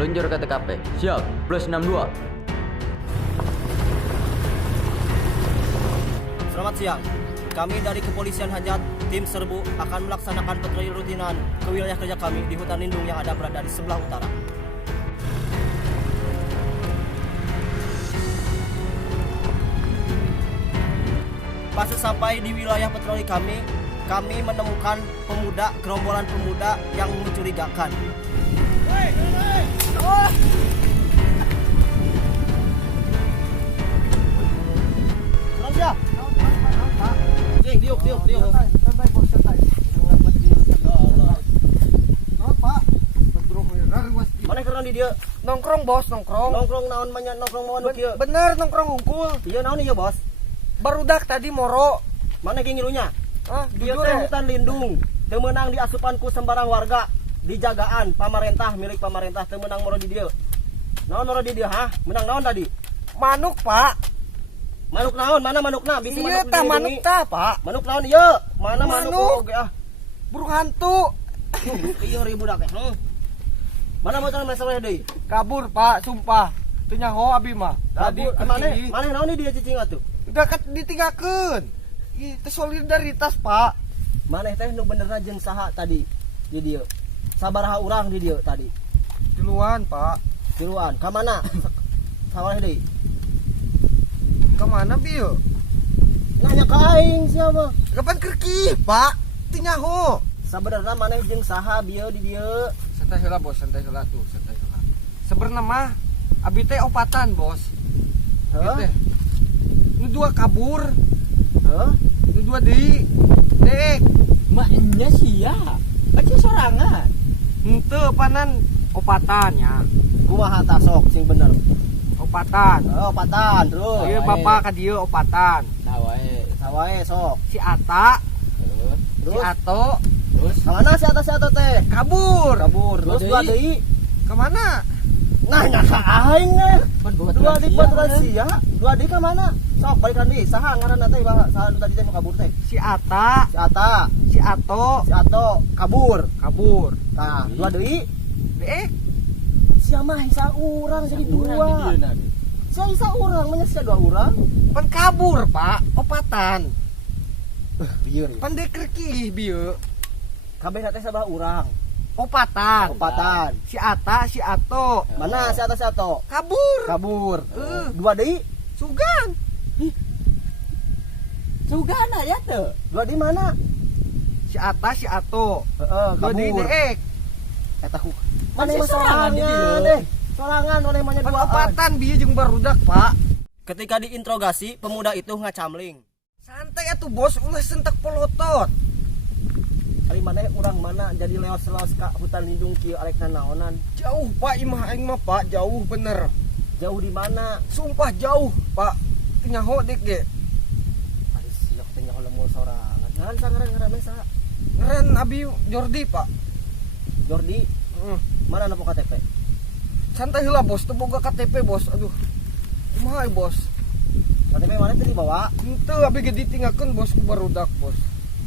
meluncur ke TKP. Siap, plus 62. Selamat siang. Kami dari Kepolisian Hajat, tim serbu akan melaksanakan patroli rutinan ke wilayah kerja kami di hutan lindung yang ada berada di sebelah utara. Pas sampai di wilayah patroli kami menemukan gerombolan pemuda yang mencurigakan. Selamat siang. Diuk. Santai bos, santai. Pak. Mana kerana di dia? Nongkrong bos, nongkrong. Nongkrong naon banyak nongkrong mau anu kieu. Bener nongkrong unggul. Iya naon ieu bos? Barudak tadi moro. Mana ge ngilunya? Dia Jujur teh ya. hutan lindung. Teu meunang diasupanku sembarang warga. Dijagaan pamarentah milik pamarentah teu meunang moro di dieu. Naon moro di dieu hah? Menang naon tadi? Manuk, Pak. Manuk naon? Mana manukna? Bisi Iya, manuk tah dilindungi. manuk tah, Pak. Manuk naon ieu? Mana manuk Manuk. oge ah? Burung hantu. Ieu ribu dak. Mana motor masalah deui? Kabur, Pak, sumpah. Teu nyaho abi mah. Tadi Mana naon di dia cicing atuh? dekat ditinggalkeun. Itu solidaritas, Pak. Maneh teh nu benerna jeung saha tadi di dieu? Sabaraha urang di dieu tadi? Duluan, Pak. Tiluan. Ka mana? Sawareh deui. Kemana, Bieu? Nanya ka aing siapa? Kapan kerkih, Pak? Teu nyaho. Sabenerna maneh jeung saha bieu di dieu? Santai heula, Bos. Santai heula tuh, santai heula. Sebenarnya mah abi teh opatan, Bos. Heuh? Teh. Nu dua kabur, Heuh? nu dua deui. Dek, Maknya sia. Aja sorangan. henteu panan opatan ya. Kumaha tah sok sing bener? Opatan. Oh, patan terus. Ieu bapak ka dieu opatan. Sawae. Sawae sok. Si Ata, Terus. si Terus Ato Terus. ka mana si atas teh? kabur. Kabur. Terus dua deui. Kemana? Nanya ka aing eh. Dua di Baturan sia. Dua di ka mana? Sok balikan deui. Saha ngaranna teh? Saha nu tadi teh nu kabur teh? Si Ata, Si Ata, si Ato si Ato kabur. kabur. Tah, dua deui. Dek, Sia mah hisa urang jadi dua. Sia hisa urang, manya sia dua urang. pan kabur, Pak. Opatan. Bieur. Pan dek kerkih bieu. Kabeh teh sabaraha urang? Opatan. Opatan. Si Ata, si Ato Mana si atas si Ato? kabur. Kabur. Dua deui. Sugan. Sugana ya tuh. Dua di mana? Si Ata, si Ato. Heeh, Dua di kabur. dek. Eta ku. Mana Masih mah sorangan di dieu. deh. Sorangan oleh manya Pan dua. opatan bieu jeung barudak, Pak. Ketika diinterogasi, pemuda itu ngacamling. Santai atuh, Bos. Ulah sentek polotot. Ari mana urang mana jadi leos-leos ka hutan lindung kieu arekna naonan? Jauh, Pak. Imah aing mah, Pak. Jauh bener. Jauh di mana? Sumpah jauh, Pak. Teu nyaho dek ge. Ari siok teh nyaho lemur sorangan. Ngaran sangaran saha? Ngeren abi Jordi, Pak. Jordi, Heeh. mana anu KTP? Santai heula, Bos. Teu boga KTP, Bos. Aduh. Kumaha, Bos? KTP mana teh dibawa? Henteu abi ge ditinggalkeun, Bos, ku barudak, Bos.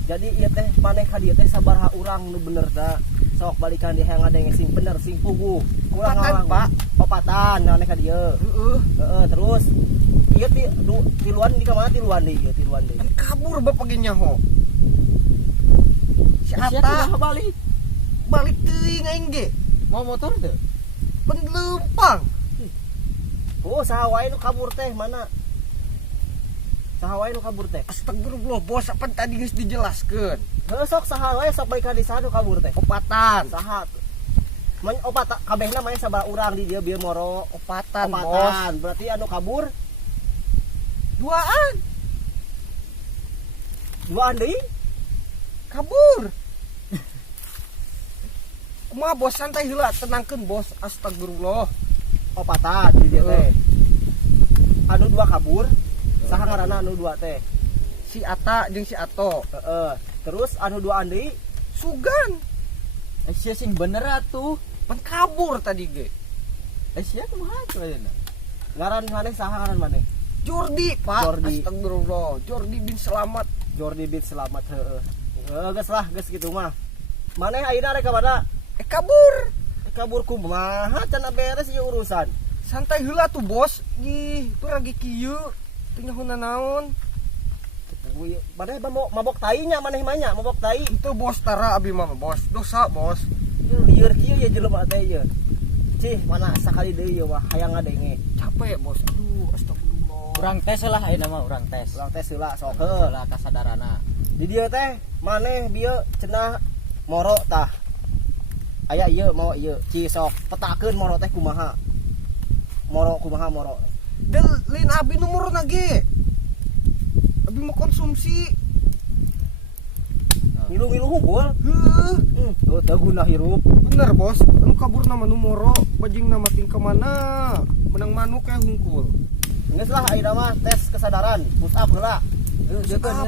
Jadi ieu teh maneh ka dieu teh sabaraha urang nu bener da. Sok balikan di hayang ngadeng sing bener sing puguh. Urang Opatan, awang, Pak. Opatan maneh ka dieu. Heeh. Heeh, terus ieu tiluan di ka mana tiluan deui ieu tiluan deui. Kabur bapak ge nyaho. Si Sia Ata kumaha balik. balik teuing aing ge. Mau motor tuh. Pan leumpang. Oh, saha wae nu kabur teh mana? Saha wae nu kabur teh? Astagfirullah, Bos. Apa tadi geus dijelaskeun? Heuh sok saha wae sok balikan di saha nu kabur teh? Opatan. Saha? Man opat kabehna mah sabaraha urang di dieu bieu moro. Opatan, Bos. Opatan. Berarti anu kabur Duaan. duaan deui. Kabur. Kumaha, Bos? Santai heula, tenangkeun, Bos. Astagfirullah. Opatan di dieu teh. Anu dua kabur. Saha ngaranna anu dua teh? Si Ata jeung si Ato. Heeh. Terus anu duaan deui Sugan. Sia sing bener atuh. Pan kabur tadi ge. Sia kumaha tuh ayeuna? ngaran maneh saha ngaran maneh? Jordi, Pak. Jordi. Astagfirullah. Jordi bin Selamat. Jordi bin Selamat heueuh. Geus lah, geus kitu mah. Maneh ayeuna rek ka mana? Kabur. kabur kumaha can beres ieu urusan. Santai heula tuh bos. Ih, itu lagi kieu. Tinggal huna naon. Maneh mabok tainya maneh manya mabok tai. Itu bos tara abi mah bos. Dosa bos. Lieur kieu ya jelema teh ieu. Cih, mana sakali deui ieu mah hayang ngadenge. Capek bos. Aduh, astagfirullah. Urang tes lah ayeuna mah urang tes. Urang teh heula sok heuh. Lah kasadarana. Di dieu teh maneh bieu cenah moro tah. Aya ieu mau ieu. Ci sok petakeun moro teh kumaha. Moro kumaha moro. Dan lain abi nomor nage. Abi mau konsumsi. Ngilu-ngilu hungkul. Heuh, Tuh teu guna hirup. bener bos. Anu kabur nama numoro, bajing nama ting kemana? Menang manuk kayak hungkul. Geus lah ayeuna mah tes kesadaran. Push up heula. Push up,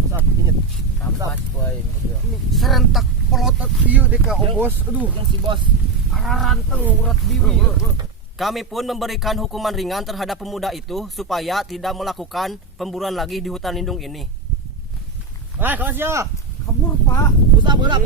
Push up inget. Kampas poin. Ini serentak pelotot ieu deh ka bos. Aduh, Yang si bos. araranteng urat biwi. Kami pun memberikan hukuman ringan terhadap pemuda itu supaya tidak melakukan pemburuan lagi di hutan lindung ini. Kawas ya. Kabur, Pak. Push up heula.